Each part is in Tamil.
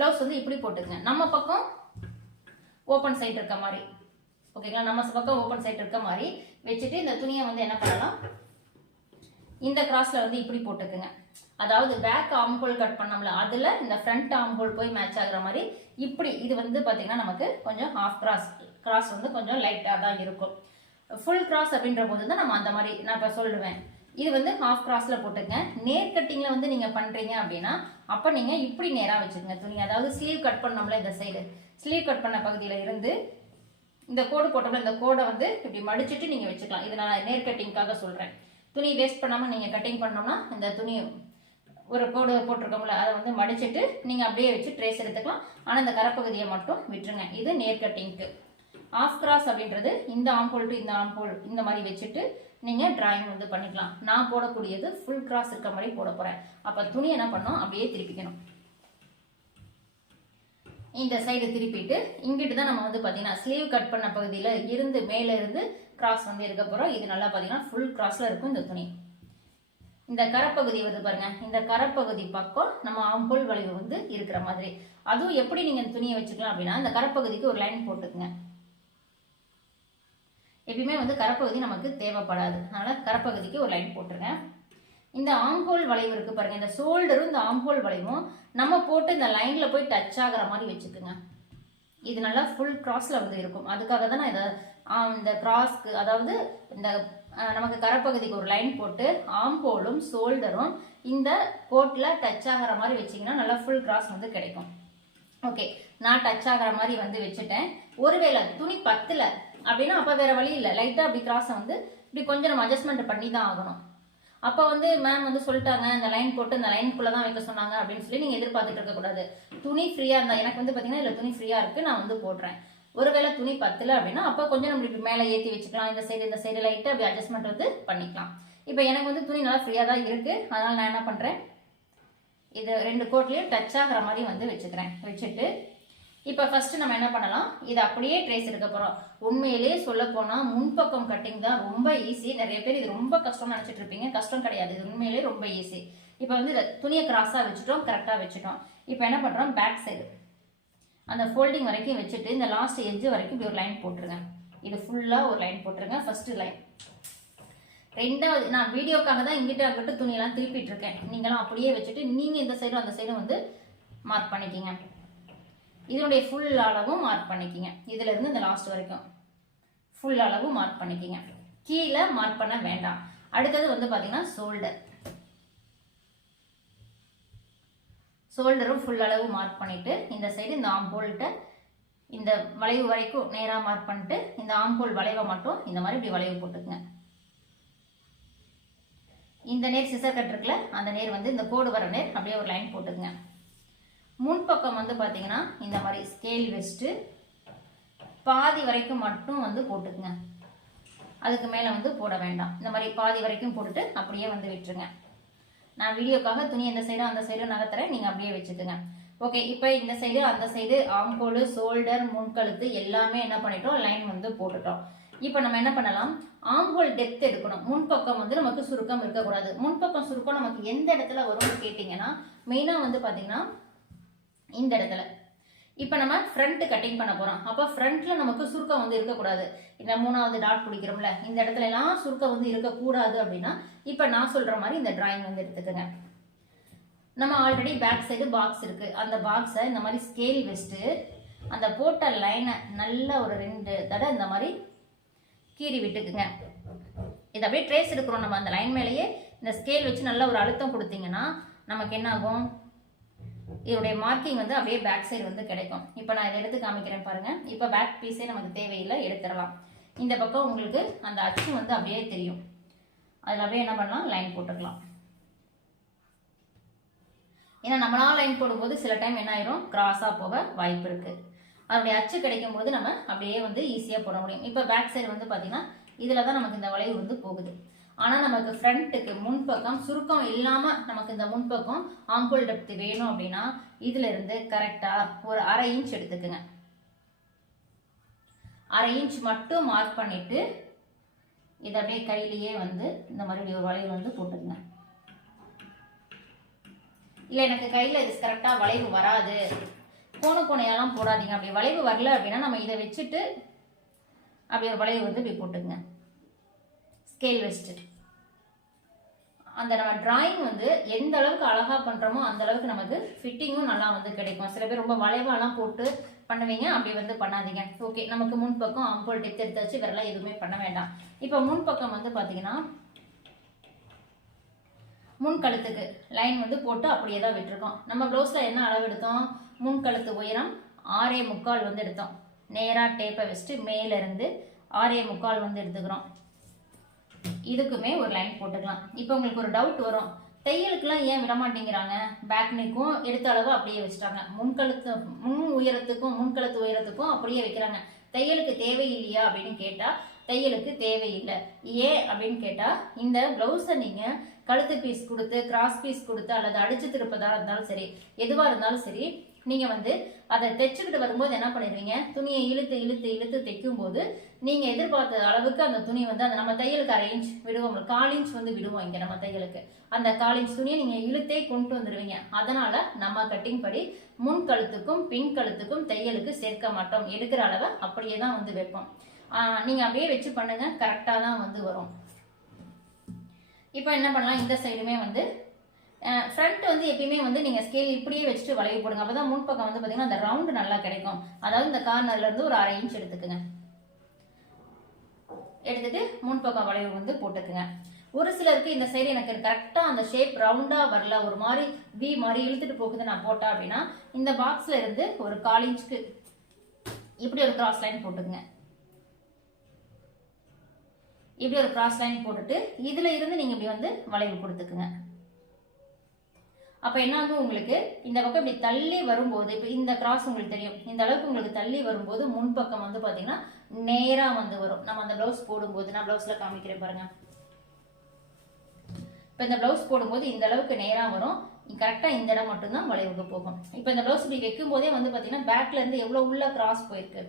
ப்ளவுஸ் வந்து இப்படி போட்டுக்கங்க. நம்ம பக்கம் ஓப்பன் சைட் இருக்க மாதிரி. ஓகேங்களா நம்ம பக்கம் ஓப்பன் சைட் இருக்க மாதிரி வச்சுட்டு இந்த துணியை வந்து என்ன பண்ணலாம்? இந்த கிராஸ்ல வந்து இப்படி போட்டுக்குங்க. அதாவது பேக் ஆர்ம் கட் பண்ணோம்ல அதுல இந்த ஃப்ரண்ட் ஆர்ம் போய் மேட்ச் ஆகுற மாதிரி இப்படி இது வந்து பாத்தீங்கன்னா நமக்கு கொஞ்சம் ஹாஃப் கிராஸ் கிராஸ் வந்து கொஞ்சம் லைட்டா தான் இருக்கும். ஃபுல் கிராஸ் அப்படின்ற போது தான் நம்ம அந்த மாதிரி நான் இப்போ சொல்லுவேன். இது வந்து ஹாஃப் கிராஸ்ல போட்டுங்க நேர் கட்டிங்ல வந்து நீங்க பண்றீங்க அப்படின்னா அப்ப நீங்க இப்படி நேரா வச்சுக்கோங்க. துணி அதாவது ஸ்லீவ் கட் பண்ணோம்ல இந்த சைடு ஸ்லீவ் கட் பண்ண பகுதியில இருந்து இந்த கோடு போட்டோம்ல இந்த கோடை வந்து இப்படி மடிச்சிட்டு நீங்க வச்சுக்கலாம். இது நான் நேர் கட்டிங்காக சொல்றேன். துணி வேஸ்ட் பண்ணாம நீங்க கட்டிங் பண்ணோம்னா இந்த துணி ஒரு கோடு போட்டிருக்கோம்ல அதை வந்து மடிச்சிட்டு நீங்க அப்படியே வச்சு ட்ரேஸ் எடுத்துக்கலாம். ஆனா இந்த கரப்பகுதியை மட்டும் விட்டுருங்க. இது நேர் கட்டிங்க்கு ஆஃப் கிராஸ் அப்படின்றது இந்த ஆம்போல் டு இந்த ஆம்போல் இந்த மாதிரி வச்சுட்டு நீங்க டிராயிங் வந்து பண்ணிக்கலாம். நான் போடக்கூடியது ஃபுல் கிராஸ் இருக்க மாதிரி போட போறேன். அப்ப துணி என்ன பண்ணோம் அப்படியே திருப்பிக்கணும். இந்த சைடு திருப்பிட்டு இங்கிட்டு தான் நம்ம வந்து பாத்தீங்கன்னா ஸ்லீவ் கட் பண்ண பகுதியில இருந்து மேல இருந்து கிராஸ் வந்து இருக்க போறோம். இது நல்லா பாத்தீங்கன்னா ஃபுல் கிராஸ்ல இருக்கும் இந்த துணி. இந்த கரப்பகுதி வருது பாருங்க. இந்த கரப்பகுதி பக்கம் நம்ம ஆம்புல் வளைவு வந்து இருக்கிற மாதிரி. அதுவும் எப்படி நீங்க துணியை வச்சுக்கலாம் அப்படின்னா இந்த கரப்பகுதிக்கு ஒரு லைன் போட்டுக்குங்க. எப்பயுமே வந்து கரப்பகுதி நமக்கு தேவைப்படாது. அதனால கரப்பகுதிக்கு ஒரு லைன் போட்டுருங்க. இந்த ஆம்போல் வளைவு இருக்கு பாருங்க. இந்த ஷோல்டரும் இந்த ஆம்போல் வளைவும் நம்ம போட்டு இந்த லைன்ல போய் டச் ஆகிற மாதிரி வச்சுக்குங்க. இது நல்லா ஃபுல் கிராஸ்ல வந்து இருக்கும். அதுக்காக தான் நான் இதை இந்த கிராஸ்க்கு அதாவது இந்த நமக்கு கரப்பகுதிக்கு ஒரு லைன் போட்டு ஆம்போலும் ஷோல்டரும் இந்த கோட்ல டச் ஆகிற மாதிரி வச்சிங்கன்னா நல்லா ஃபுல் கிராஸ் வந்து கிடைக்கும். ஓகே நான் டச் ஆகிற மாதிரி வந்து வச்சுட்டேன். ஒருவேளை துணி பத்தில் அப்படின்னா அப்போ வேற வழி இல்லை. லைட்டாக அப்படி கிராஸை வந்து இப்படி கொஞ்சம் நம்ம அட்ஜஸ்ட்மெண்ட் பண்ணி தான் ஆகணும். அப்போ வந்து மேம் வந்து சொல்லிட்டாங்க இந்த லைன் போட்டு இந்த லைனுக்குள்ளே தான் வைக்க சொன்னாங்க அப்படின்னு சொல்லி நீங்கள் எதிர்பார்த்துட்டு இருக்கக்கூடாது துணி ஃப்ரீயாக இருந்தால் எனக்கு வந்து பார்த்தீங்கன்னா இதில் துணி ஃப்ரீயாக இருக்குது நான் வந்து போடுறேன். ஒருவேளை துணி பத்தல அப்படின்னா அப்போ கொஞ்சம் நம்ம இப்படி மேலே ஏற்றி வச்சுக்கலாம். இந்த சைடு இந்த சைடு லைட்டாக அப்படி அட்ஜஸ்ட்மெண்ட் வந்து பண்ணிக்கலாம். இப்போ எனக்கு வந்து துணி நல்லா ஃப்ரீயாக தான் இருக்குது அதனால் நான் என்ன பண்ணுறேன் இது ரெண்டு கோட்லேயும் டச் ஆகிற மாதிரி வந்து வச்சுக்கிறேன். வச்சுட்டு இப்போ ஃபர்ஸ்ட் நம்ம என்ன பண்ணலாம்? இதை அப்படியே ட்ரேஸ் எடுக்க போகிறோம் உண்மையிலேயே சொல்ல போனால் முன்பக்கம் கட்டிங் தான் ரொம்ப ஈஸி நிறைய பேர் இது ரொம்ப கஷ்டம்னு நினச்சிட்டு இருப்பீங்க. கஷ்டம் கிடையாது. இது உண்மையிலேயே ரொம்ப ஈஸி இப்போ வந்து இதை துணியை கிராஸாக வச்சுட்டோம். கரெக்டாக வச்சுட்டோம். இப்போ என்ன பண்ணுறோம் பேக் சைடு அந்த ஃபோல்டிங் வரைக்கும் வச்சுட்டு இந்த லாஸ்ட் எஜ்ஜு வரைக்கும் இப்படி ஒரு லைன் போட்டுருங்க. இது ஃபுல்லாக ஒரு லைன் போட்டுருங்க. ஃபர்ஸ்ட் லைன் ரெண்டாவது நான் வீடியோக்காக தான் இங்கிட்ட அங்கிட்ட துணியெல்லாம் திருப்பிட்டு இருக்கேன். நீங்களும் அப்படியே வச்சுட்டு நீங்கள் இந்த சைடும் அந்த சைடும் வந்து மார்க் பண்ணிக்கிங்க. இதனுடைய ஃபுல் அளவும் மார்க் பண்ணிக்கிங்க. இதுலேருந்து இந்த லாஸ்ட் வரைக்கும். ஃபுல் அளவு மார்க் பண்ணிக்கிங்க. கீழே மார்க் பண்ண வேண்டாம். அடுத்தது வந்து பார்த்தீங்கன்னா ஷோல்டர் ஷோல்டரும் ஃபுல் அளவு மார்க் பண்ணிட்டு இந்த சைடு இந்த ஆம்போல்கிட்ட இந்த வளைவு வரைக்கும் நேராக மார்க் பண்ணிட்டு இந்த ஆம்போல் வளைவை மட்டும் இந்த மாதிரி இப்படி வளைவு போட்டுக்குங்க. இந்த நேர் சிசர் கட் இருக்குல்ல அந்த நேர் வந்து இந்த கோடு வர நேர் அப்படியே ஒரு லைன் போட்டுக்குங்க. முன்பக்கம் வந்து பார்த்தீங்கன்னா இந்த மாதிரி ஸ்கேல் வச்சுட்டு பாதி வரைக்கும் மட்டும் வந்து போட்டுக்குங்க. அதுக்கு மேலே வந்து போட வேண்டாம். இந்த மாதிரி பாதி வரைக்கும் போட்டுட்டு அப்படியே வந்து விட்டுருங்க. நான் வீடியோக்காக துணி இந்த சைடும் அந்த சைடும் நகர்த்துறேன். நீங்கள் அப்படியே வச்சுக்கோங்க. ஓகே இப்போ இந்த சைடு அந்த சைடு ஆம்கோல் ஷோல்டர் முன்கழுத்து எல்லாமே என்ன பண்ணிட்டோம்? லைன் வந்து போட்டுட்டோம். இப்போ நம்ம என்ன பண்ணலாம்? ஆம்கோல் டெப்த் எடுக்கணும். முன்பக்கம் வந்து நமக்கு சுருக்கம் இருக்கக்கூடாது. முன்பக்கம் சுருக்கம் நமக்கு எந்த இடத்துல வரும்னு கேட்டிங்கன்னா மெயினாக வந்து பார்த்தீங்கன்னா இந்த இடத்துல. இப்போ நம்ம ஃப்ரண்ட் கட்டிங் பண்ண போறோம். அப்போ ஃப்ரண்ட்ல நமக்கு சுருக்கம் வந்து இருக்கக்கூடாது. இந்த மூணாவது டாட் பிடிக்கிறோம்ல இந்த இடத்துல எல்லாம் சுருக்கம் வந்து இருக்கக்கூடாது அப்படின்னா இப்போ நான் சொல்ற மாதிரி இந்த டிராயிங் வந்து எடுத்துக்கோங்க. நம்ம ஆல்ரெடி பேக் சைடு பாக்ஸ் இருக்கு. அந்த பாக்ஸை இந்த மாதிரி ஸ்கேல் வச்சுட்டு அந்த போட்ட லைனை நல்ல ஒரு ரெண்டு தடவை இந்த மாதிரி கீறி விட்டுக்குங்க. இது அப்படியே ட்ரேஸ் எடுக்கிறோம் நம்ம அந்த லைன் மேலேயே. இந்த ஸ்கேல் வச்சு நல்ல ஒரு அழுத்தம் கொடுத்தீங்கன்னா நமக்கு என்ன ஆகும் இதோடைய மார்க்கிங் வந்து அப்படியே பேக் சைடு வந்து கிடைக்கும். இப்போ நான் இதை எடுத்து காமிக்கிறேன் பாருங்க. இப்போ பேக் பீஸே நமக்கு தேவையில்லை எடுத்துடலாம். இந்த பக்கம் உங்களுக்கு அந்த அச்சு வந்து அப்படியே தெரியும். அதில் அப்படியே என்ன பண்ணலாம்? லைன் போட்டுக்கலாம். ஏன்னா நம்மளால் லைன் போடும்போது சில டைம் என்ன ஆயிரும்? கிராஸாக போக வாய்ப்பு இருக்கு. அதனுடைய அச்சு கிடைக்கும் போது நம்ம அப்படியே வந்து ஈஸியாக போட முடியும். இப்போ பேக் சைடு வந்து பார்த்தீங்கன்னா இதில் தான் நமக்கு இந்த வளைவு வந்து போகுது. ஆனால் நமக்கு ஃப்ரண்ட்டுக்கு முன்பக்கம் சுருக்கம் இல்லாமல் நமக்கு இந்த முன்பக்கம் ஆம்புல் டெப்த் வேணும் அப்படின்னா இதிலிருந்து கரெக்டாக ஒரு அரை இன்ச் எடுத்துக்குங்க. அரை இன்ச் மட்டும் மார்க் பண்ணிவிட்டு இதை அப்படியே கையிலேயே வந்து இந்த மாதிரி ஒரு வளைவு வந்து போட்டுக்குங்க. இல்லை எனக்கு கையில் இது கரெக்டாக வளைவு வராது. கோணு கோணையெல்லாம் போடாதீங்க. அப்படி வளைவு வரல அப்படின்னா நம்ம இதை வச்சுட்டு அப்படி ஒரு வளைவு வந்து இப்படி போட்டுங்க ஸ்கேல் வச்சுட்டு. அந்த நம்ம டிராயிங் வந்து எந்த அளவுக்கு அழகாக பண்ணுறோமோ அந்த அளவுக்கு நமக்கு ஃபிட்டிங்கும் நல்லா வந்து கிடைக்கும். சில பேர் ரொம்ப வளைவாலாம் போட்டு பண்ணுவீங்க அப்படி வந்து பண்ணாதீங்க. ஓகே நமக்கு முன்பக்கம் அம்போல் டெப்த் எடுத்து வச்சு வேறலாம் எதுவுமே பண்ண வேண்டாம். இப்போ முன்பக்கம் வந்து பார்த்தீங்கன்னா முன் கழுத்துக்கு லைன் வந்து போட்டு அப்படியே தான் விட்டுருக்கோம். நம்ம ப்ளவுஸில் என்ன அளவு எடுத்தோம்? முன் கழுத்து உயரம் ஆறே முக்கால் வந்து எடுத்தோம். நேராக டேப்பை வச்சுட்டு மேலேருந்து ஆறே முக்கால் வந்து எடுத்துக்கிறோம். இதுக்குமே ஒரு லைன் போட்டுக்கலாம். இப்போ உங்களுக்கு ஒரு டவுட் வரும். தையலுக்குலாம் ஏன் விட மாட்டேங்கிறாங்க பேக் நெக்கும் எடுத்த அளவு அப்படியே வச்சுட்டாங்க. முன்கழுத்து முன் உயரத்துக்கும் முன்கழுத்து உயரத்துக்கும் அப்படியே வைக்கிறாங்க. தையலுக்கு தேவையில்லையா அப்படின்னு கேட்டால் தையலுக்கு தேவையில்லை. ஏன் அப்படின்னு கேட்டால் இந்த ப்ளவுஸை நீங்கள் கழுத்து பீஸ் கொடுத்து கிராஸ் பீஸ் கொடுத்து அல்லது அடிச்சு திருப்பதாக இருந்தாலும் சரி எதுவாக இருந்தாலும் சரி நீங்கள் வந்து அதை தைச்சுக்கிட்டு வரும்போது என்ன பண்ணிடுவீங்க? துணியை இழுத்து இழுத்து இழுத்து தைக்கும் போது நீங்கள் எதிர்பார்த்த அளவுக்கு அந்த துணி வந்து அந்த நம்ம தையலுக்கு அரை இன்ச் விடுவோம். கால் இன்ச் வந்து விடுவோம் இங்கே நம்ம தையலுக்கு. அந்த கால் இன்ச் துணியை நீங்கள் இழுத்தே கொண்டு வந்துடுவீங்க. அதனால் நம்ம கட்டிங் படி முன் கழுத்துக்கும் பின் கழுத்துக்கும் தையலுக்கு சேர்க்க மாட்டோம். எடுக்கிற அளவை அப்படியே தான் வந்து வைப்போம். நீங்கள் அப்படியே வச்சு பண்ணுங்கள் கரெக்டாக தான் வந்து வரும். இப்போ என்ன பண்ணலாம்? இந்த சைடுமே வந்து ஃப்ரண்ட் வந்து எப்பயுமே வந்து நீங்கள் ஸ்கேல் இப்படியே வச்சுட்டு வளைவு போடுங்க. அப்போ தான் முன்பக்கம் வந்து பார்த்தீங்கன்னா அந்த ரவுண்டு நல்லா கிடைக்கும். அதாவது இந்த கார்னர்லேருந்து ஒரு அரை இன்ச் எடுத்துக்குங்க. எடுத்துட்டு முன்பக்கம் வளைவு வந்து போட்டுக்குங்க. ஒரு சிலருக்கு இந்த சைடு எனக்கு கரெக்டாக அந்த ஷேப் ரவுண்டாக வரல ஒரு மாதிரி வி மாதிரி இழுத்துட்டு போகுது நான் போட்டா அப்படின்னா இந்த பாக்ஸில் இருந்து ஒரு கால் இன்ச்சுக்கு இப்படி ஒரு கிராஸ் லைன் போட்டுக்குங்க. இப்படி ஒரு கிராஸ் லைன் போட்டுட்டு இதுல இருந்து நீங்க இப்படி வந்து வளைவு கொடுத்துக்குங்க. அப்போ என்ன வந்து உங்களுக்கு? இந்த பக்கம் இப்படி தள்ளி வரும்போது இப்போ இந்த கிராஸ் உங்களுக்கு தெரியும். இந்த அளவுக்கு உங்களுக்கு தள்ளி வரும்போது முன்பக்கம் வந்து பார்த்தீங்கன்னா நேராக வந்து வரும். நம்ம அந்த ப்ளவுஸ் போடும்போது நான் ப்ளவுஸில் காமிக்கிறேன் பாருங்க. இப்போ இந்த ப்ளவுஸ் போடும்போது இந்த அளவுக்கு நேராக வரும். கரெக்டாக இந்த இடம் மட்டும்தான் வளைவுக்கு போகும். இப்போ இந்த ப்ளவுஸ் இப்படி வைக்கும் போதே வந்து பார்த்தீங்கன்னா பேக்லேருந்து எவ்வளோ உள்ள கிராஸ் போயிருக்கு?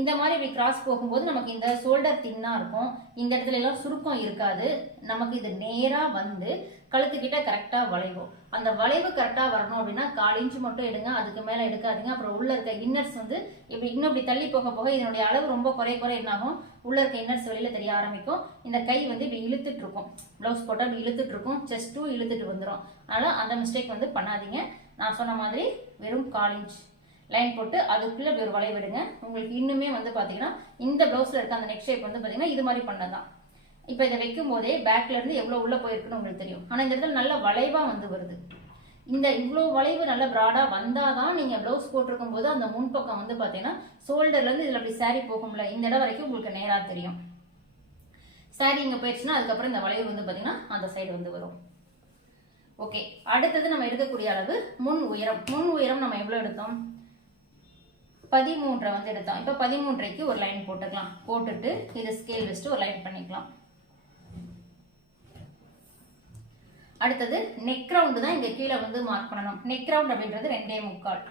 இந்த மாதிரி இப்படி கிராஸ் போகும்போது நமக்கு இந்த ஷோல்டர் தின்னா இருக்கும். இந்த இடத்துல எல்லாம் சுருக்கம் இருக்காது. நமக்கு இது நேரா வந்து கழுத்துக்கிட்ட கரெக்டா வளைவும் அந்த வளைவு கரெக்டா வரணும் அப்படின்னா கால் இன்ச்சு மட்டும் எடுங்க அதுக்கு மேல எடுக்காதீங்க. அப்புறம் உள்ள இருக்க இன்னர்ஸ் வந்து இப்படி இன்னும் இப்படி தள்ளி போக போக இதனுடைய அளவு ரொம்ப குறை குறை என்னாகும் உள்ள இருக்க இன்னர்ஸ் வெளியில தெரிய ஆரம்பிக்கும். இந்த கை வந்து இப்படி இழுத்துட்டு இருக்கும். பிளவுஸ் போட்டா இப்படி இழுத்துட்டு இருக்கும். செஸ்ட்டும் இழுத்துட்டு வந்துடும் அதனால அந்த மிஸ்டேக் வந்து பண்ணாதீங்க. நான் சொன்ன மாதிரி வெறும் கால் இன்ச் லைன் போட்டு அதுக்குள்ள இப்படி ஒரு வளைவிடுங்க உங்களுக்கு இன்னுமே வந்து பாத்தீங்கன்னா இந்த பிளவுஸ்ல இருக்க அந்த நெக் ஷேப் வந்து பாத்தீங்கன்னா இது மாதிரி பண்ணதான். இப்போ இதை வைக்கும் போதே பேக்ல இருந்து எவ்வளவு உள்ள போயிருக்குன்னு உங்களுக்கு தெரியும். ஆனா இந்த இடத்துல நல்ல வளைவா வந்து வருது. இந்த இவ்வளோ வளைவு நல்ல ப்ராடா வந்தாதான் நீங்க பிளவுஸ் போட்டிருக்கும் போது அந்த முன்பக்கம் வந்து பாத்தீங்கன்னா ஷோல்டர்ல இருந்து இதுல அப்படி சாரி போகும்ல இந்த இடம் வரைக்கும் உங்களுக்கு நேரா தெரியும். சாரி இங்க போயிடுச்சுன்னா அதுக்கப்புறம் இந்த வளைவு வந்து பாத்தீங்கன்னா அந்த சைடு வந்து வரும். ஓகே அடுத்தது நம்ம எடுக்கக்கூடிய அளவு முன் உயரம். முன் உயரம் நம்ம எவ்வளவு எடுத்தோம்? பதிமூன்றை வந்து எடுத்தோம். இப்போ பதிமூன்றைக்கு ஒரு லைன் போட்டுக்கலாம். போட்டுட்டு இது ஸ்கேல் வச்சுட்டு ஒரு லைன் பண்ணிக்கலாம். அடுத்தது நெக் ரவுண்டு தான் இங்கே கீழே வந்து மார்க் பண்ணணும். நெக் ரவுண்ட் அப்படின்றது ரெண்டே முக்கால்.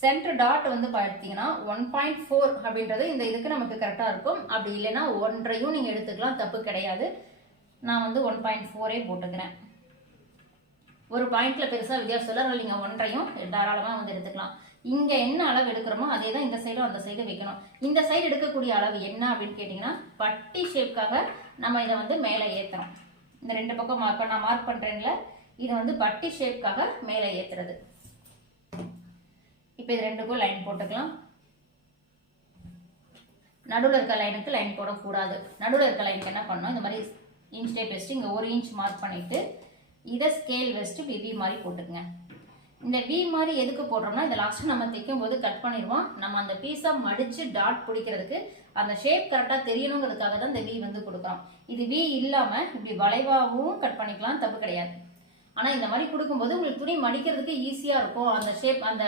சென்டர் டாட் வந்து பார்த்தீங்கன்னா ஒன் பாயிண்ட் ஃபோர் அப்படின்றது இந்த இதுக்கு நமக்கு கரெக்டாக இருக்கும். அப்படி இல்லைன்னா ஒன்றையும் நீங்கள் எடுத்துக்கலாம். தப்பு கிடையாது. நான் வந்து ஒன் பாயிண்ட் ஃபோரே போட்டுக்கிறேன். ஒரு பாயிண்ட்ல பெருசாக வித்தியாசம் இல்லை. நீங்கள் ஒன்றையும் தாராளமாக வந்து எடுத்துக்கலாம். இங்க என்ன அளவு எடுக்கிறோமோ அதே தான் இந்த சைடும் அந்த சைடு வைக்கணும். இந்த சைடு எடுக்கக்கூடிய அளவு என்ன அப்படின்னு கேட்டிங்கன்னா பட்டி ஷேப்காக நம்ம இதை வந்து மேலே ஏத்துறோம் இந்த ரெண்டு பக்கம் மார்க் நான் மார்க் பண்றேன்ல இது வந்து பட்டி ஷேப்காக மேலே ஏத்துறது. இப்போ இது ரெண்டுக்கும் லைன் போட்டுக்கலாம். நடுவில் இருக்க லைனுக்கு லைன் போடக்கூடாது. நடுவில் இருக்க லைனுக்கு என்ன பண்ணணும்? இந்த மாதிரி இன்ச் டேப் வச்சுட்டு இங்கே ஒரு இன்ச் மார்க் பண்ணிட்டு இதை ஸ்கேல் வச்சுட்டு பிபி மாதிரி போட்டுக்கங்க. இந்த வி மாதிரி எதுக்கு போடுறோம்னா இந்த லாஸ்ட்டு நம்ம தைக்கும் போது கட் பண்ணிடுவோம். நம்ம அந்த பீஸா மடித்து டாட் பிடிக்கிறதுக்கு அந்த ஷேப் கரெக்டாக தெரியணுங்கிறதுக்காக தான் இந்த வி வந்து கொடுக்குறோம். இது வி இல்லாமல் இப்படி வளைவாகவும் கட் பண்ணிக்கலாம் தப்பு கிடையாது. ஆனால் இந்த மாதிரி கொடுக்கும்போது உங்களுக்கு துணி மடிக்கிறதுக்கு ஈஸியாக இருக்கும். அந்த ஷேப் அந்த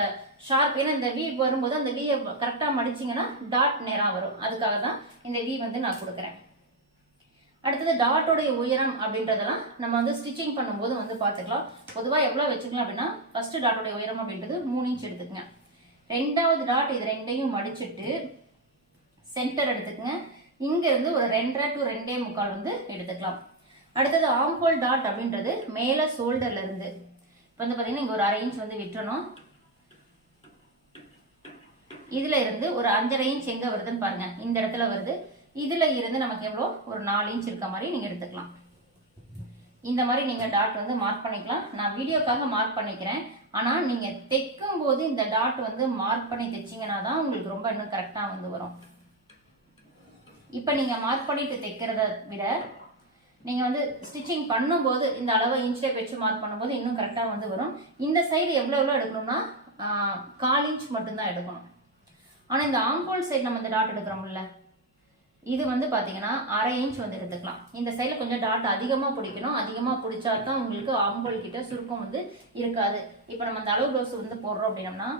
ஷார்ப் ஏன்னா இந்த வி வரும்போது அந்த வியை கரெக்டாக மடிச்சிங்கன்னா டாட் நேராக வரும். அதுக்காக தான் இந்த வி வந்து நான் கொடுக்குறேன். அடுத்தது டாட்டோடைய உயரம் அப்படின்றதெல்லாம் நம்ம வந்து ஸ்டிச்சிங் பண்ணும்போது வந்து பார்த்துக்கலாம். பொதுவாக எவ்வளோ வச்சுக்கலாம் அப்படின்னா ஃபர்ஸ்ட் டாட்டோடைய உயரம் அப்படின்றது மூணு இன்ச் எடுத்துக்கங்க. ரெண்டாவது டாட் இது ரெண்டையும் மடிச்சுட்டு சென்டர் எடுத்துக்கங்க. இங்கேருந்து ஒரு ரெண்டரை டு ரெண்டே முக்கால் வந்து எடுத்துக்கலாம். அடுத்தது ஆம்போல் டாட் அப்படின்றது மேலே ஷோல்டர்ல இருந்து. இப்போ வந்து பார்த்தீங்கன்னா இங்கே ஒரு அரை இன்ச் வந்து விட்டுறணும். இதுல இருந்து ஒரு அஞ்சரை இன்ச் எங்க வருதுன்னு பாருங்க. இந்த இடத்துல வருது. இதுல இருந்து நமக்கு எவ்வளோ? ஒரு நாலு இன்ச் இருக்க மாதிரி நீங்க எடுத்துக்கலாம். இந்த மாதிரி நீங்க டாட் வந்து மார்க் பண்ணிக்கலாம். நான் வீடியோக்காக மார்க் பண்ணிக்கிறேன். ஆனா நீங்க தைக்கும் போது இந்த டாட் வந்து மார்க் பண்ணி தைச்சீங்கன்னா தான் உங்களுக்கு ரொம்ப இன்னும் கரெக்டா வந்து வரும். இப்போ நீங்க மார்க் பண்ணிட்டு தைக்கிறத விட நீங்க வந்து ஸ்டிச்சிங் பண்ணும்போது இந்த அளவை இன்ச்சே வச்சு மார்க் பண்ணும்போது இன்னும் கரெக்டா வந்து வரும். இந்த சைடு எவ்வளோ எவ்வளோ எடுக்கணும்னா கால் இன்ச் மட்டும்தான் எடுக்கணும். ஆனா இந்த ஆங்கோல் சைடு நம்ம இந்த டாட் எடுக்கிறோம்ல இது வந்து பார்த்தீங்கன்னா அரை இன்ச் வந்து எடுத்துக்கலாம். இந்த சைடில் கொஞ்சம் டாட் அதிகமாக பிடிக்கணும். அதிகமாக பிடிச்சா தான் உங்களுக்கு ஆம்போல் கிட்ட சுருக்கம் வந்து இருக்காது. இப்போ நம்ம அந்த அளவு ப்ளவுஸ் வந்து போடுறோம் அப்படின்னம்னா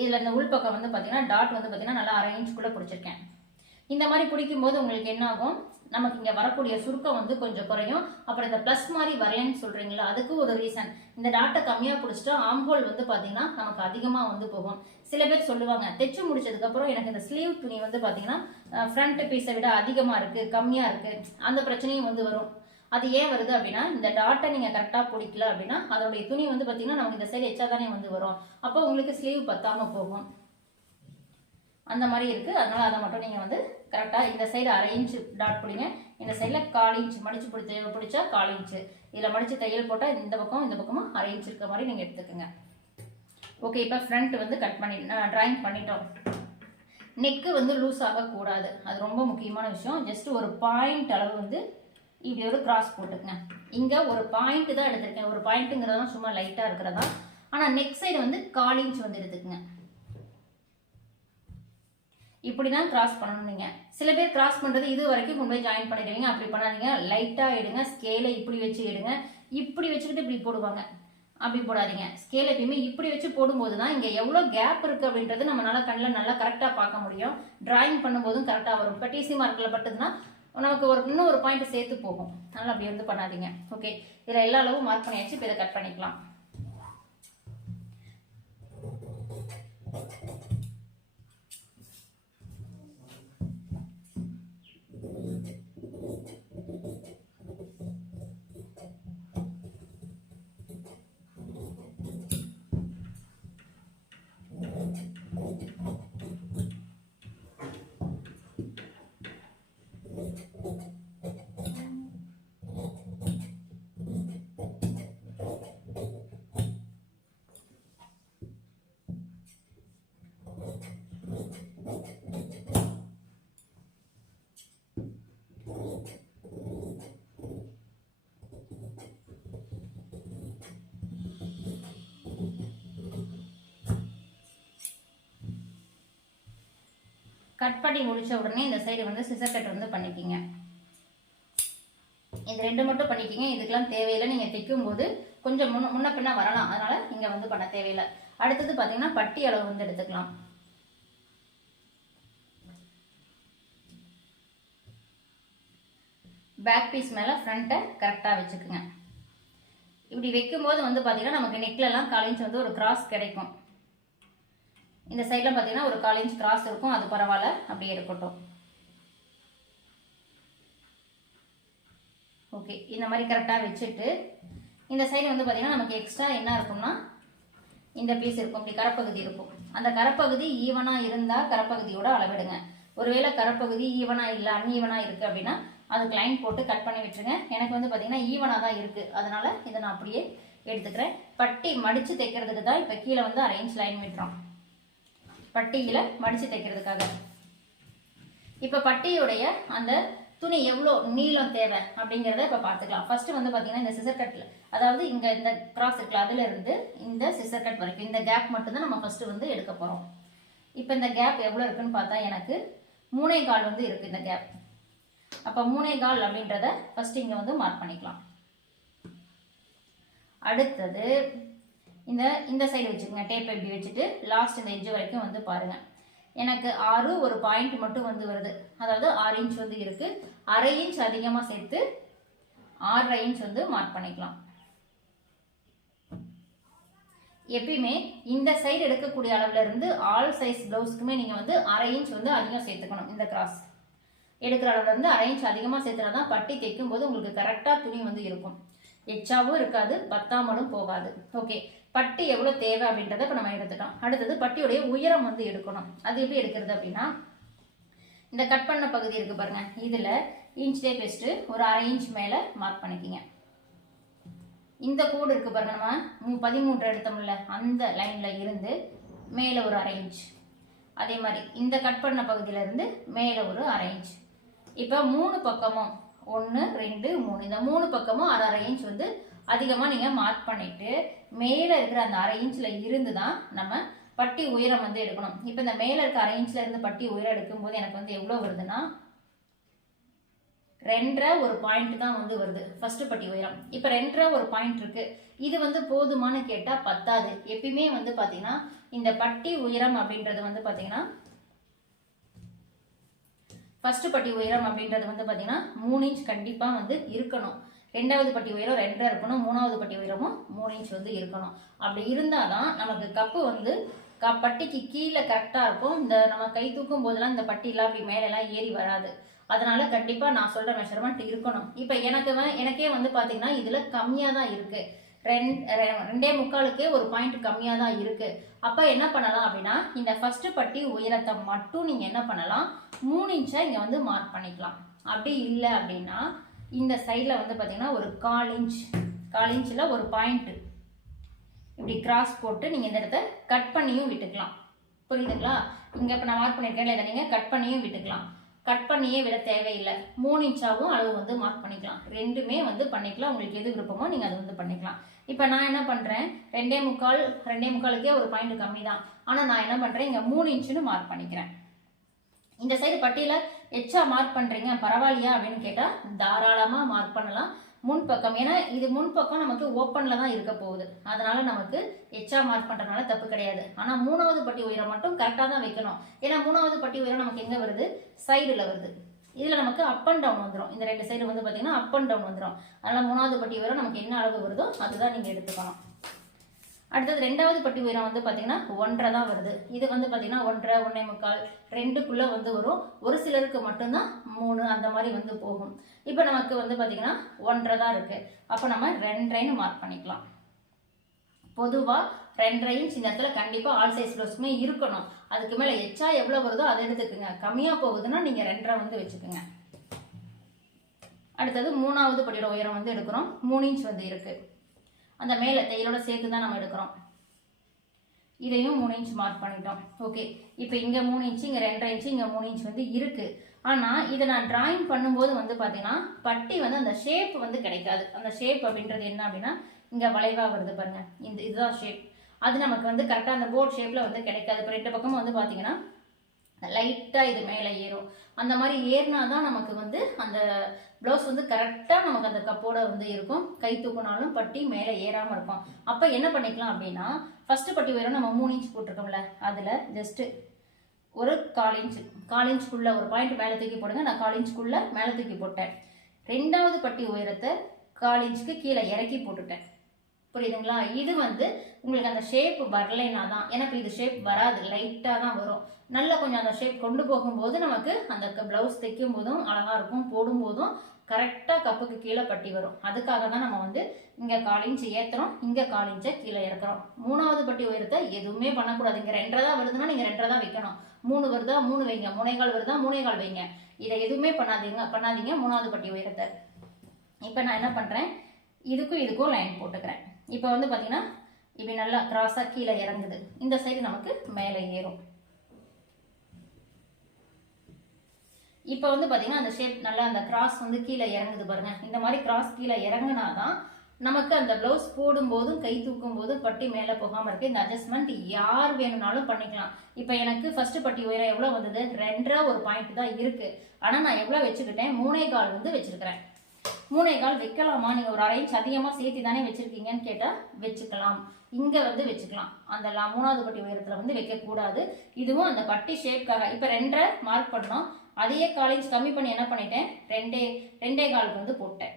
இதில் இந்த உள்பக்கம் வந்து பார்த்தீங்கன்னா டாட் வந்து பார்த்தீங்கன்னா நல்லா அரை இன்ச்சுக்குள்ளே பிடிச்சிருக்கேன். இந்த மாதிரி பிடிக்கும் போது உங்களுக்கு என்ன ஆகும்? நமக்கு இங்கே வரக்கூடிய சுருக்கம் வந்து கொஞ்சம் குறையும். அப்புறம் இந்த ப்ளஸ் மாதிரி வரலன்னு சொல்கிறீங்களா அதுக்கு ஒரு ரீசன் இந்த டாட்டை கம்மியாக பிடிச்சிட்டா ஆம்ஹோல் வந்து பார்த்தீங்கன்னா நமக்கு அதிகமாக வந்து போகும். சில பேர் சொல்லுவாங்க தைச்சு முடிச்சதுக்கப்புறம் எனக்கு இந்த ஸ்லீவ் துணி வந்து பார்த்தீங்கன்னா ஃப்ரண்ட் பீஸை விட அதிகமாக இருக்குது கம்மியாக இருக்குது அந்த பிரச்சனையும் வந்து வரும். அது ஏன் வருது அப்படின்னா இந்த டாட்டை நீங்கள் கரெக்டாக பிடிக்கல அப்படின்னா அதோடைய துணி வந்து பார்த்தீங்கன்னா நமக்கு இந்த சைடு எச்சா தானே வந்து வரும். அப்போ உங்களுக்கு ஸ்லீவ் பத்தாமல் போகும். அந்த மாதிரி இருக்கு. அதனால அதை மட்டும் நீங்க வந்து கரெக்டா இந்த சைடு அரை இன்ச்சு டாட் பிடிங்க. இந்த சைடில் கால் இன்ச் மடிச்சு பிடிச்ச பிடிச்சா கால் இன்ச் இதில் மடிச்சு தையல் போட்டால் இந்த பக்கம் இந்த பக்கமும் அரை இன்ச் இருக்க மாதிரி நீங்கள் எடுத்துக்கோங்க. ஓகே இப்போ ஃப்ரண்ட் வந்து கட் பண்ணி ட்ராயிங் பண்ணிட்டோம். நெக்கு வந்து லூஸ் ஆகக்கூடாது அது ரொம்ப முக்கியமான விஷயம். ஜஸ்ட் ஒரு பாயிண்ட் அளவு வந்து இப்படி ஒரு கிராஸ் போட்டுக்கங்க. இங்கே ஒரு பாயிண்ட் தான் எடுத்திருக்கேன். ஒரு பாயிண்ட்டுங்கிறதெல்லாம் சும்மா லைட்டாக இருக்கிறதா? ஆனால் நெக் சைடு வந்து கால் இன்ச் வந்து எடுத்துக்கங்க. இப்படி தான் கிராஸ் பண்ணணும் நீங்கள் சில பேர் கிராஸ் பண்ணுறது இது வரைக்கும் கொண்டு போய் ஜாயின் பண்ணிடுவீங்க. அப்படி பண்ணாதீங்க. லைட்டாக எடுங்க. ஸ்கேலை இப்படி வச்சு எடுங்க. இப்படி வச்சுக்கிட்டு இப்படி போடுவாங்க. அப்படி போடாதீங்க. ஸ்கேல் எப்பயுமே இப்படி வச்சு போடும்போது தான் இங்கே எவ்வளோ கேப் இருக்குது அப்படின்றது நம்மளால கண்ணில் நல்லா கரெக்டாக பார்க்க முடியும். டிராயிங் பண்ணும்போதும் கரெக்டாக வரும். இப்போ டிசி மார்க்கில் பட்டதுன்னா நமக்கு ஒரு இன்னும் ஒரு பாயிண்ட் சேர்த்து போகும். அதனால் அப்படி வந்து பண்ணாதீங்க. ஓகே இதில் எல்லா அளவும் மார்க் பண்ணியாச்சு. இப்போ இதை கட் பண்ணிக்கலாம். கட் பண்ணி முடித்த உடனே இந்த சைடு வந்து சிசர் கட் வந்து பண்ணிக்கிங்க. இது ரெண்டு மட்டும் பண்ணிக்கிங்க. இதுக்கெல்லாம் தேவையில்லை. நீங்கள் தைக்கும் போது கொஞ்சம் முன்ன முன்ன பின்ன வரலாம். அதனால் இங்கே வந்து பண்ண தேவையில்லை. அடுத்தது பார்த்தீங்கன்னா பட்டி அளவு வந்து எடுத்துக்கலாம். பேக் பீஸ் மேலே ஃப்ரண்ட்டை கரெக்டாக வச்சுக்குங்க. இப்படி வைக்கும்போது வந்து பார்த்தீங்கன்னா நமக்கு நெக்லெல்லாம் கால் வந்து ஒரு கிராஸ் கிடைக்கும். இந்த சைடில் பார்த்தீங்கன்னா ஒரு கால் இன்ச் கிராஸ் இருக்கும் அது பரவாயில்ல. அப்படியே இருக்கட்டும். ஓகே இந்த மாதிரி கரெக்டாக வச்சுட்டு இந்த சைடு வந்து பார்த்தீங்கன்னா நமக்கு எக்ஸ்ட்ரா என்ன இருக்கும்னா இந்த பீஸ் இருக்கும் இப்படி கரப்பகுதி இருக்கும். அந்த கரப்பகுதி ஈவனாக இருந்தால் கரப்பகுதியோட அளவிடுங்க. ஒருவேளை கரப்பகுதி ஈவனாக இல்லை அன்ஈவனாக இருக்குது அப்படின்னா அதுக்கு லைன் போட்டு கட் பண்ணி விட்டுருங்க. எனக்கு வந்து பார்த்தீங்கன்னா ஈவனாக தான் இருக்குது அதனால் இதை நான் அப்படியே எடுத்துக்கிறேன். பட்டி மடித்து தைக்கிறதுக்கு தான் இப்போ கீழே வந்து அரேஞ்ச் லைன் விட்டுறோம் பட்டியில் மடித்து தைக்கிறதுக்காக. இப்போ பட்டியுடைய அந்த துணி எவ்வளோ நீளம் தேவை அப்படிங்கிறத இப்போ பார்த்துக்கலாம். ஃபர்ஸ்ட்டு வந்து பார்த்தீங்கன்னா இந்த சிசர் கட்டில் அதாவது இங்கே இந்த கிராஸ் இருக்குல்ல அதுல இருந்து இந்த சிசர் கட் வரைக்கும் இந்த கேப் மட்டும்தான் நம்ம ஃபஸ்ட்டு வந்து எடுக்க போகிறோம் இப்போ இந்த கேப் எவ்வளோ இருக்குன்னு பார்த்தா எனக்கு மூணே கால் வந்து இருக்குது இந்த கேப் அப்போ மூணே கால் அப்படின்றத ஃபஸ்ட்டு இங்கே வந்து மார்க் பண்ணிக்கலாம். அடுத்தது இந்த இந்த சைடு வச்சுக்கோங்க. டேப் இப்படி வச்சுட்டு லாஸ்ட் இந்த எட்ஜ் வரைக்கும் வந்து பாருங்கள் எனக்கு ஆறு ஒரு பாயிண்ட் மட்டும் வந்து வருது. அதாவது ஆறு இன்ச் வந்து இருக்குது அரை இன்ச் அதிகமாக சேர்த்து ஆறரை இன்ச் வந்து மார்க் பண்ணிக்கலாம். எப்பயுமே இந்த சைடு எடுக்கக்கூடிய அளவுல இருந்து ஆல் சைஸ் பிளவுஸ்க்குமே நீங்கள் வந்து அரை இன்ச் வந்து அதிகம் சேர்த்துக்கணும் இந்த கிராஸ் எடுக்கிற அளவுல இருந்து அரை இன்ச் அதிகமாக சேர்த்துனா தான் பட்டி தைக்கும் போது உங்களுக்கு கரெக்டாக துணி வந்து இருக்கும். எச்சாவும் இருக்காது பத்தாமலும் போகாது. ஓகே பட்டி எவ்வளோ தேவை அப்படின்றத இப்போ நம்ம எடுத்துக்கலாம். அடுத்தது பட்டியுடைய உயரம் வந்து எடுக்கணும். அது எப்படி எடுக்கிறது அப்படின்னா இந்த கட் பண்ண பகுதி இருக்கு பாருங்க. இதில் இன்ச் டேப் வச்சுட்டு ஒரு அரை இன்ச் மேலே மார்க் பண்ணிக்கிங்க. இந்த கோடு இருக்கு பாருங்க நம்ம. மூ- பதிமூன்று எடுத்தோம்ல அந்த லைன்ல இருந்து மேலே ஒரு அரை இன்ச் அதே மாதிரி இந்த கட் பண்ண பகுதியில இருந்து மேலே ஒரு அரை இன்ச் இப்போ மூணு பக்கமும் ஒன்று ரெண்டு மூணு. இந்த மூணு பக்கமும் அரை அரை இன்ச் வந்து அதிகமாக நீங்கள் மார்க் பண்ணிவிட்டு மேலே இருக்கிற அந்த அரை இன்ச்சில் இருந்து தான் நம்ம பட்டி உயரம் வந்து எடுக்கணும். இப்போ இந்த மேலே இருக்க அரை இன்ச்சில் இருந்து பட்டி உயரம் எடுக்கும்போது எனக்கு வந்து எவ்வளோ வருதுன்னா ரெண்டரை ஒரு பாயிண்ட் தான் வந்து வருது. ஃபர்ஸ்ட் பட்டி உயரம். இப்போ ரெண்டரை ஒரு பாயிண்ட் இருக்கு. இது வந்து போதுமான்னு கேட்டால் பத்தாது. எப்பயுமே வந்து பார்த்தீங்கன்னா இந்த பட்டி உயரம் அப்படின்றது வந்து பார்த்தீங்கன்னா ஃபர்ஸ்ட் பட்டி உயரம் அப்படின்றது வந்து பார்த்தீங்கன்னா மூணு இன்ச் கண்டிப்பாக வந்து இருக்கணும். ரெண்டாவது பட்டி உயரம் ரெண்டரை இருக்கணும் மூணாவது பட்டி உயரமும் மூணு இன்ச் வந்து இருக்கணும். அப்படி இருந்தால் தான் நமக்கு கப்பு வந்து க பட்டிக்கு கீழே கரெக்டாக இருக்கும். இந்த நம்ம கை தூக்கும் போதெல்லாம் இந்த பட்டிலாம் அப்படி மேலெல்லாம் ஏறி வராது. அதனால கண்டிப்பாக நான் சொல்கிற மெஷர்மெண்ட் இருக்கணும். இப்போ எனக்கு எனக்கே வந்து பார்த்தீங்கன்னா இதில் கம்மியாக தான் இருக்குது ரெண் ரெ- ரெண்டே முக்காலுக்கே ஒரு பாயிண்ட் கம்மியாக தான் இருக்குது அப்போ என்ன பண்ணலாம் அப்படின்னா இந்த ஃபஸ்ட்டு பட்டி உயரத்தை மட்டும் நீங்கள் என்ன பண்ணலாம் மூணு இன்ச்சை இங்கே வந்து மார்க் பண்ணிக்கலாம். அப்படி இல்லை அப்படின்னா இந்த சைடில் வந்து பார்த்தீங்கன்னா ஒரு கால் இன்ச் கால் இன்ச்சில் ஒரு பாயிண்ட்டு இப்படி கிராஸ் போட்டு நீங்கள் இந்த இடத்த கட் பண்ணியும் விட்டுக்கலாம். புரியுதுங்களா? இங்கே இப்போ நான் மார்க் பண்ணியிருக்கேன் இதை நீங்கள் கட் பண்ணியும் விட்டுக்கலாம். கட் பண்ணியே விட தேவையில்லை. மூணு இன்ச்சாகவும் அளவு வந்து மார்க் பண்ணிக்கலாம். ரெண்டுமே வந்து பண்ணிக்கலாம். உங்களுக்கு எது விருப்பமோ நீங்கள் அது வந்து பண்ணிக்கலாம். இப்போ நான் என்ன பண்ணுறேன் ரெண்டே முக்கால் ரெண்டே முக்காலுக்கே ஒரு பாயிண்ட் கம்மி தான் ஆனால் நான் என்ன பண்ணுறேன் இங்கே மூணு இன்ச்சுன்னு மார்க் பண்ணிக்கிறேன். இந்த சைடு பட்டியல எச்சா மார்க் பண்றீங்க பரவாயில்லையா அப்படின்னு கேட்டா தாராளமா மார்க் பண்ணலாம். முன்பக்கம் ஏன்னா இது முன்பக்கம் நமக்கு ஓப்பன்ல தான் இருக்க போகுது. அதனால நமக்கு எச்சா மார்க் பண்றதுனால தப்பு கிடையாது. ஆனா மூணாவது பட்டி உயரம் மட்டும் கரெக்டா தான் வைக்கணும். ஏன்னா மூணாவது பட்டி உயரம் நமக்கு எங்க வருது? சைடுல வருது. இதுல நமக்கு அப் அண்ட் டவுன் வந்துடும் இந்த ரெண்டு சைடு வந்து பாத்தீங்கன்னா அப் அண்ட் டவுன் வந்துடும் அதனால மூணாவது பட்டி உயரம் நமக்கு என்ன அளவு வருதோ அதுதான் நீங்க எடுத்துக்கணும். அடுத்தது ரெண்டாவது பட்டி உயரம் வந்து பார்த்தீங்கன்னா ஒன்றரை தான் வருது. இது வந்து பார்த்தீங்கன்னா ஒன்றரை ஒன்றே முக்கால் ரெண்டுக்குள்ளே வந்து வரும். ஒரு சிலருக்கு மட்டும்தான் மூணு அந்த மாதிரி வந்து போகும். இப்போ நமக்கு வந்து பார்த்தீங்கன்னா ஒன்றரை தான் இருக்குது அப்போ நம்ம ரெண்டரைன்னு மார்க் பண்ணிக்கலாம். பொதுவாக ரெண்டரை இன்ச் இந்த இடத்துல கண்டிப்பாக ஆல் சைஸ் ப்ளவுஸுமே இருக்கணும். அதுக்கு மேலே எச்சா எவ்வளோ வருதோ அதை எடுத்துக்கோங்க. கம்மியாக போகுதுன்னா நீங்கள் ரெண்டரை வந்து வச்சுக்கோங்க. அடுத்தது மூணாவது படியோட உயரம் வந்து எடுக்கிறோம். மூணு இன்ச் வந்து இருக்குது அந்த மேலே தையலோட சேர்த்து தான் நம்ம எடுக்கிறோம். இதையும் மூணு இன்ச் மார்க் பண்ணிட்டோம். ஓகே இப்போ இங்கே மூணு இன்ச்சு இங்கே ரெண்டரை இன்ச்சு இங்கே மூணு இன்ச் வந்து இருக்குது ஆனால் இதை நான் டிராயிங் பண்ணும்போது வந்து பார்த்தீங்கன்னா பட்டி வந்து அந்த ஷேப் வந்து கிடைக்காது. அந்த ஷேப் அப்படின்றது என்ன அப்படின்னா இங்கே வளைவாக வருது பாருங்கள் இந்த இதுதான் ஷேப் அது நமக்கு வந்து கரெக்டாக அந்த போர்ட் ஷேப்பில் வந்து கிடைக்காது. இப்போ ரெண்டு பக்கமும் வந்து பார்த்தீங்கன்னா லைட்டாக இது மேலே ஏறும். அந்த மாதிரி ஏறினா தான் நமக்கு வந்து அந்த ப்ளவுஸ் வந்து கரெக்டாக நமக்கு அந்த கப்போட வந்து இருக்கும். கை தூக்குனாலும் பட்டி மேலே ஏறாமல் இருக்கும். அப்போ என்ன பண்ணிக்கலாம் அப்படின்னா ஃபஸ்ட்டு பட்டி உயரம் நம்ம மூணு இன்ச் போட்டிருக்கோம்ல அதில் ஜஸ்ட்டு ஒரு கால் இன்ச் கால் இன்ச்சுக்குள்ள ஒரு பாயிண்ட் மேலே தூக்கி போடுங்க. நான் கால் இன்ச்சுக்குள்ள மேலே தூக்கி போட்டேன். ரெண்டாவது பட்டி உயரத்தை கால் இன்ச்சுக்கு கீழே இறக்கி போட்டுட்டேன். புரியுதுங்களா? இது வந்து உங்களுக்கு அந்த ஷேப் வரலைன்னா தான் எனக்கு இது ஷேப் வராது லைட்டாக தான் வரும். நல்ல கொஞ்சம் அந்த ஷேப் கொண்டு போகும்போது நமக்கு அந்த ப்ளவுஸ் தைக்கும் போதும் அழகாக இருக்கும் போடும்போதும் கரெக்டாக கப்புக்கு கீழே பட்டி வரும். அதுக்காக தான் நம்ம வந்து இங்கே காலிஞ்சு ஏற்றுறோம் இங்கே காலிஞ்சை கீழே இறக்குறோம். மூணாவது பட்டி உயரத்தை எதுவுமே பண்ணக்கூடாது. இங்கே ரெண்டரை தான் வருதுன்னா நீங்கள் ரெண்டரை தான் வைக்கணும். மூணு வருதா மூணு வைங்க. மூணேகால் வருதா மூணேகால் வைங்க. இதை எதுவுமே பண்ணாதீங்க பண்ணாதீங்க மூணாவது பட்டி உயரத்தை. இப்போ நான் என்ன பண்ணுறேன் இதுக்கும் இதுக்கும் லைன் போட்டுக்கிறேன். இப்போ வந்து பார்த்தீங்கன்னா இப்படி நல்லா கிராஸாக கீழே இறங்குது. இந்த சைடு நமக்கு மேலே ஏறும். இப்போ வந்து பார்த்தீங்கன்னா அந்த ஷேப் நல்லா அந்த கிராஸ் வந்து கீழே இறங்குது பாருங்க. இந்த மாதிரி கிராஸ் கீழே இறங்குனாதான் நமக்கு அந்த பிளவுஸ் போடும்போதும் கை தூக்கும் போதும் பட்டி மேலே போகாமல் இருக்கு இந்த அட்ஜஸ்ட்மெண்ட் யார் வேணும்னாலும் பண்ணிக்கலாம். இப்போ எனக்கு ஃபர்ஸ்ட் பட்டி உயரம் எவ்வளோ வந்தது? ரெண்டரை ஒரு பாயிண்ட் தான் இருக்கு. ஆனால் நான் எவ்வளோ வச்சுக்கிட்டேன்? மூணே கால் வந்து வச்சிருக்கிறேன். மூணே கால் வைக்கலாமா. நீங்கள் ஒரு அரை இன்ச் அதிகமாக சேர்த்து தானே வச்சுருக்கீங்கன்னு கேட்டால் வச்சுக்கலாம். இங்கே வந்து வச்சுக்கலாம். அந்த லா- மூணாவது பட்டி உயரத்தில் வந்து வைக்கக்கூடாது. இதுவும் அந்த பட்டி ஷேப்காக இப்போ ரெண்டரை மார்க் பண்ணோம். அதையே கால் இன்ச் கம்மி பண்ணி என்ன பண்ணிட்டேன்? ரெண்டே ரெண்டே காலுக்கு வந்து போட்டேன்.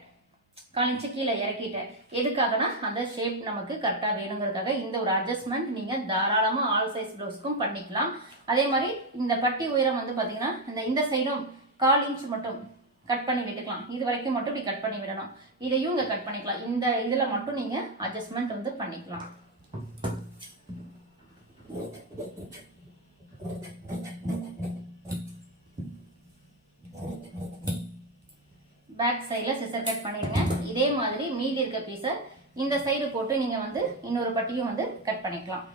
கால் இன்ச்சு கீழே இறக்கிட்டேன். எதுக்காகனா அந்த ஷேப் நமக்கு கரெக்டாக வேணுங்கிறதுக்காக இந்த ஒரு அட்ஜஸ்ட்மெண்ட் நீங்கள் தாராளமாக ஆல் சைஸ் ப்ளவுஸ்க்கும் பண்ணிக்கலாம். அதே மாதிரி இந்த பட்டி உயரம் வந்து பார்த்தீங்கன்னா இந்த இந்த சைடும் கால் இன்ச் மட்டும் கட் பண்ணி விட்டுக்கலாம். இது வரைக்கும் மட்டும் இப்படி கட் பண்ணி விடணும். இதையும் இங்கே கட் பண்ணிக்கலாம். இந்த இதில் மட்டும் நீங்கள் அட்ஜஸ்ட்மெண்ட் வந்து பண்ணிக்கலாம். பேக் சைடில் சிசர் கட் பண்ணிடுங்க. இதே மாதிரி மீதி இருக்க பீஸை இந்த சைடு போட்டு நீங்கள் வந்து இன்னொரு பட்டியும் வந்து கட் பண்ணிக்கலாம்.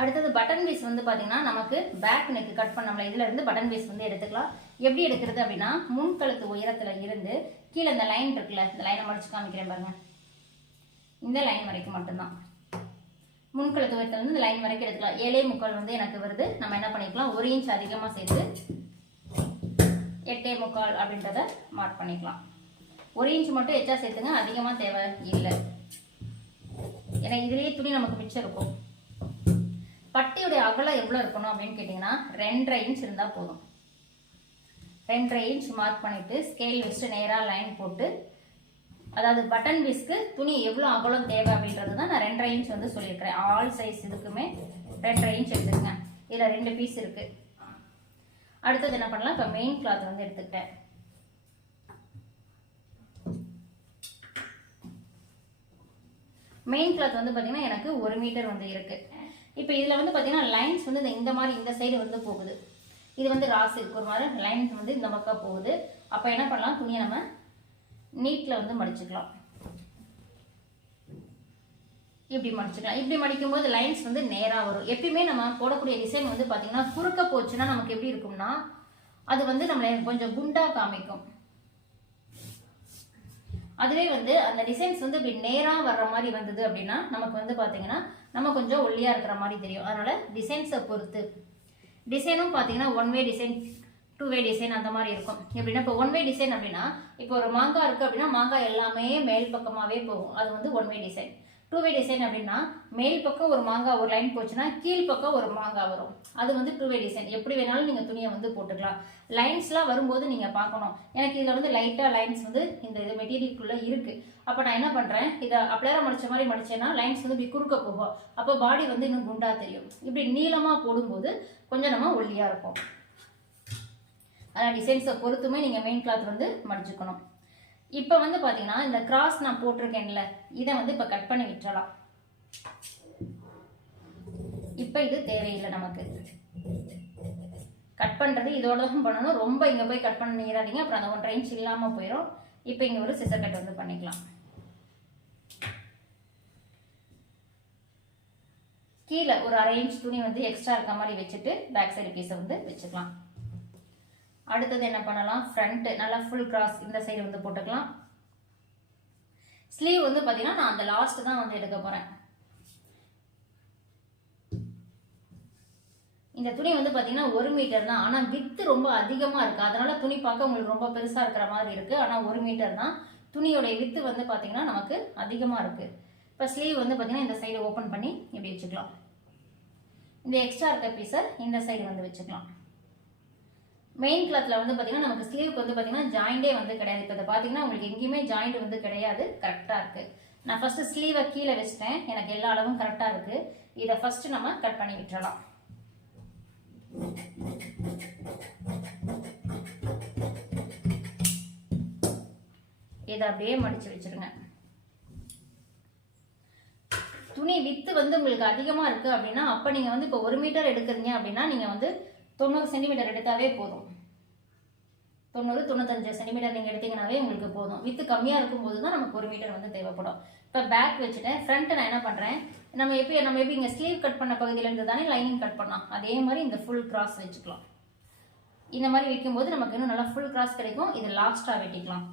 அடுத்தது பட்டன் பீஸ் வந்து பார்த்தீங்கன்னா நமக்கு பேக் நெக்கு கட் பண்ணோம்ல இதில் இருந்து பட்டன் பீஸ் வந்து எடுத்துக்கலாம். எப்படி எடுக்கிறது அப்படின்னா முன்கழுத்து உயரத்தில் இருந்து கீழே இந்த லைன் இருக்குல்ல இந்த லைனை மடிச்சு காமிக்கிறேன் பாருங்க. இந்த லைன் வரைக்கும் மட்டும்தான். முன்கழுத்து உயரத்தில் இருந்து இந்த லைன் வரைக்கும் எடுத்துக்கலாம். ஏழே முக்கால் வந்து எனக்கு வருது. நம்ம என்ன பண்ணிக்கலாம்? ஒரு இன்ச் அதிகமாக சேர்த்து எட்டே முக்கால் அப்படின்றத மார்க் பண்ணிக்கலாம். ஒரு இன்ச் மட்டும் எச்சா சேர்த்துங்க. அதிகமாக தேவை இல்லை. ஏன்னா இதுலேயே துணி நமக்கு மிச்சம் இருக்கும். பட்டியுடைய அகலம் எவ்வளோ இருக்கணும் அப்படின்னு கேட்டிங்கன்னா ரெண்டரை இன்ச் இருந்தால் போதும். ரெண்டரை இன்ச் மார்க் பண்ணிவிட்டு ஸ்கேல் வச்சுட்டு நேராக லைன் போட்டு அதாவது பட்டன் பீஸ்க்கு துணி எவ்வளோ அகலம் தேவை அப்படின்றது தான் நான் ரெண்டரை இன்ச் வந்து சொல்லியிருக்கிறேன். ஆல் சைஸ் இதுக்குமே ரெண்டரை இன்ச் எடுத்துக்கங்க. இதில் ரெண்டு பீஸ் இருக்குது அடுத்தது என்ன பண்ணலாம்? இப்போ மெயின் கிளாத் வந்து எடுத்துக்கிட்டேன். மெயின் கிளாத் வந்து பார்த்தீங்கன்னா எனக்கு ஒரு மீட்டர் வந்து இருக்குது இப்போ இதில் வந்து பார்த்தீங்கன்னா லைன்ஸ் வந்து இந்த- இந்த மாதிரி இந்த சைடு வந்து போகுது. இது வந்து ராஸ் இருக்கு. ஒரு மாதிரி லைன்ஸ் வந்து இந்த பக்கம் போகுது. அப்போ என்ன பண்ணலாம்? துணியை நம்ம நீட்டில் வந்து மடிச்சுக்கலாம். இப்படி மடிச்சுக்கலாம். இப்படி மடிக்கும் போது லைன்ஸ் வந்து நேராக வரும். எப்பயுமே நம்ம போடக்கூடிய டிசைன் வந்து பார்த்தீங்கன்னா குறுக்க போச்சுன்னா நமக்கு எப்படி இருக்கும்னா அது வந்து நம்மளை கொஞ்சம் குண்டாக காமிக்கும். அதுவே வந்து அந்த டிசைன்ஸ் வந்து இப்படி நேராக வர்ற மாதிரி வந்தது அப்படின்னா நமக்கு வந்து பார்த்தீங்கன்னா நம்ம கொஞ்சம் ஒல்லியாக இருக்கிற மாதிரி தெரியும். அதனால் டிசைன்ஸை பொறுத்து. டிசைனும் பார்த்தீங்கன்னா one way design two way design அந்த மாதிரி இருக்கும். எப்படின்னா இப்போ ஒன் வே டிசைன் அப்படின்னா இப்போ ஒரு மாங்காய் இருக்குது அப்படின்னா மாங்காய் எல்லாமே மேல் பக்கமாகவே போகும். அது வந்து one way design two way design அப்படின்னா மேல் பக்கம் ஒரு மாங்காய் ஒரு லைன் போச்சுன்னா கீழ் பக்கம் ஒரு மாங்காய் வரும். அது வந்து டூ வே டிசைன் எப்படி வேணாலும் நீங்கள் துணியை வந்து போட்டுக்கலாம். லைன்ஸ்லாம் வரும்போது நீங்கள் பார்க்கணும். எனக்கு இதில் வந்து லைட்டாக லைன்ஸ் வந்து இந்த இது மெட்டீரியலுக்குள்ளே இருக்குது அப்போ நான் என்ன பண்ணுறேன் இதை அப்படியே மடிச்ச மாதிரி மடிச்சேன்னா லைன்ஸ் வந்து இப்படி குறுக்க போகும். அப்போ பாடி வந்து இன்னும் குண்டாக தெரியும். இப்படி நீளமாக போடும்போது கொஞ்சம் நம்ம ஒல்லியாக இருக்கும் அதான் டிசைன்ஸை பொறுத்துமே நீங்கள் மெயின் கிளாத் வந்து மடிச்சுக்கணும். இப்போ வந்து பார்த்தீங்கன்னா இந்த கிராஸ் நான் போட்டிருக்கேன்ல இதை வந்து இப்போ கட் பண்ணி விட்டுறலாம். இப்போ இது தேவையில்லை நமக்கு. கட் பண்ணுறது இதோட தான் பண்ணணும். ரொம்ப இங்கே போய் கட் பண்ணிடாதீங்க அப்புறம் அந்த ஒன்றரை இன்ச் இல்லாமல் போயிடும் இப்போ இங்கே ஒரு சிசர் கட் வந்து பண்ணிக்கலாம். கீழே ஒரு அரை இன்ச் துணி வந்து எக்ஸ்ட்ரா இருக்க மாதிரி வச்சுட்டு பேக் சைடு பீஸை வந்து வச்சுக்கலாம். அடுத்தது என்ன பண்ணலாம்? ஃப்ரண்ட் நல்லா ஃபுல் கிராஸ் இந்த சைடு வந்து போட்டுக்கலாம். ஸ்லீவ் வந்து பார்த்தீங்கன்னா நான் அந்த லாஸ்ட் தான் வந்து எடுக்க போகிறேன் இந்த துணி வந்து பார்த்தீங்கன்னா ஒரு மீட்டர் தான். ஆனால் வித்து ரொம்ப அதிகமாக இருக்குது அதனால துணி பார்க்க உங்களுக்கு ரொம்ப பெருசாக இருக்கிற மாதிரி இருக்குது ஆனால் ஒரு மீட்டர் தான். துணியோடைய வித்து வந்து பார்த்தீங்கன்னா நமக்கு அதிகமாக இருக்குது இப்போ ஸ்லீவ் வந்து பார்த்தீங்கன்னா இந்த சைடு ஓப்பன் பண்ணி இப்படி வச்சுக்கலாம். இந்த எக்ஸ்ட்ரா இருக்க பீஸை இந்த சைடு வந்து வச்சுக்கலாம். மெயின் கிளாத்தில் வந்து பார்த்தீங்கன்னா நமக்கு ஸ்லீவுக்கு வந்து பார்த்தீங்கன்னா ஜாயிண்டே வந்து கிடையாது. இப்போ இதை பார்த்தீங்கன்னா உங்களுக்கு எங்கேயுமே ஜாயிண்ட் வந்து கிடையாது. கரெக்டாக இருக்குது நான் ஃபஸ்ட்டு ஸ்லீவை கீழே வச்சிட்டேன். எனக்கு எல்லா அளவும் கரெக்டாக இருக்குது இதை ஃபஸ்ட்டு நம்ம கட் பண்ணி விட்டுறலாம். இதை அப்படியே மடிச்சு வச்சிருங்க. துணி வித்து வந்து உங்களுக்கு அதிகமாக இருக்குது அப்படின்னா அப்போ நீங்கள் வந்து இப்போ ஒரு மீட்டர் எடுக்கிறீங்க அப்படின்னா நீங்கள் வந்து தொண்ணூறு சென்டிமீட்டர் எடுத்தாவே போதும். தொண்ணூறு தொண்ணூத்தஞ்சு சென்டிமீட்டர் நீங்கள் எடுத்தீங்கனாவே உங்களுக்கு போதும். வித்து கம்மியாக இருக்கும்போது தான் நமக்கு ஒரு மீட்டர் வந்து தேவைப்படும். இப்போ பேக் வச்சுட்டேன் ஃப்ரண்ட் நான் என்ன பண்ணுறேன் நம்ம எப்படி நம்ம எப்படி இங்கே ஸ்லீவ் கட் பண்ண பகுதியிலேருந்து தானே லைனிங் கட் பண்ணலாம். அதே மாதிரி இந்த ஃபுல் கிராஸ் வச்சுக்கலாம். இந்த மாதிரி வைக்கும்போது நமக்கு இன்னும் நல்லா ஃபுல் கிராஸ் கிடைக்கும். இது லாஸ்ட்டாக வெட்டிக்கலாம்.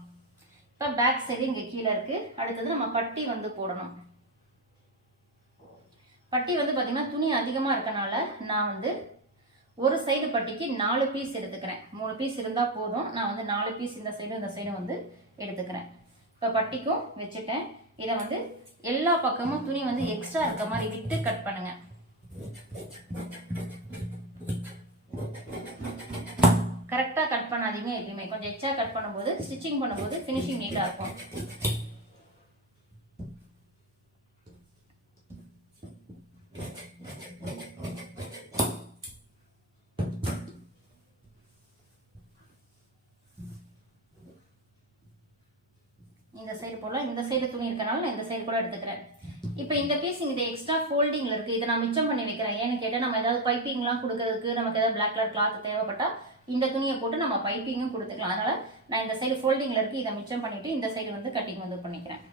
இப்போ பேக் சைடு இங்கே கீழே இருக்குது அடுத்தது நம்ம பட்டி வந்து போடணும். பட்டி வந்து பார்த்திங்கன்னா துணி அதிகமாக இருக்கனால நான் வந்து ஒரு சைடு பட்டிக்கு நாலு பீஸ் எடுத்துக்கிறேன். மூணு பீஸ் இருந்தால் போதும். நான் வந்து நாலு பீஸ் இந்த சைடும் இந்த சைடும் வந்து எடுத்துக்கிறேன். இப்போ பட்டிக்கும் வச்சுட்டேன். இதை வந்து எல்லா பக்கமும் துணி வந்து எக்ஸ்ட்ரா இருக்க மாதிரி விட்டு கட் பண்ணுங்க. பண்ணாதீங்க எப்பயுமே. கொஞ்சம் எக்ஸ்ட்ரா கட் பண்ணும்போது ஸ்டிச்சிங் பண்ணும்போது ஃபினிஷிங் நீட்டாக இருக்கும். போல் இந்த சைடு துணி இருக்கனால நான் இந்த சைடு கூட எடுத்துக்கிறேன். இப்போ இந்த பீஸ் இந்த எக்ஸ்ட்ரா ஃபோல்டிங்கில் இருக்குது இதை நான் மிச்சம் பண்ணி வைக்கிறேன். ஏன்னு கேட்டால் நம்ம ஏதாவது பைப்பிங்லாம் கொடுக்கறதுக்கு நமக்கு ஏதாவது பிளாக் கலர் கிளாத் தேவைப்பட்டால் இந்த துணியை போட்டு நம்ம பைப்பிங்கும் கொடுத்துக்கலாம். அதனால் நான் இந்த சைடு ஃபோல்டிங்கில் இருக்குது இதை மிச்சம் பண்ணிவிட்டு இந்த சைடு வந்து கட்டிங் வந்து பண்ணிக்கிறேன்.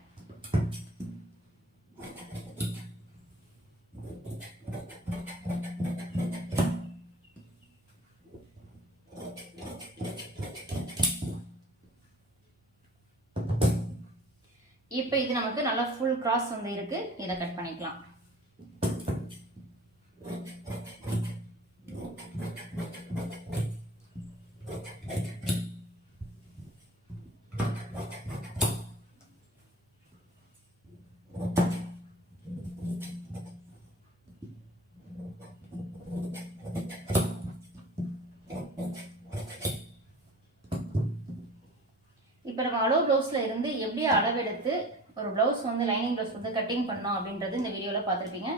இப்போ இது நமக்கு நல்லா ஃபுல் கிராஸ் வந்து இருக்கு. இதை கட் பண்ணிக்கலாம். ப்ளவுஸில் இருந்து எப்படி அளவெடுத்து ஒரு ப்ளவுஸ் வந்து லைனிங் ப்ளவுஸ் வந்து கட்டிங் பண்ணோம் அப்படின்றது இந்த வீடியோவில் பார்த்துருப்பீங்க.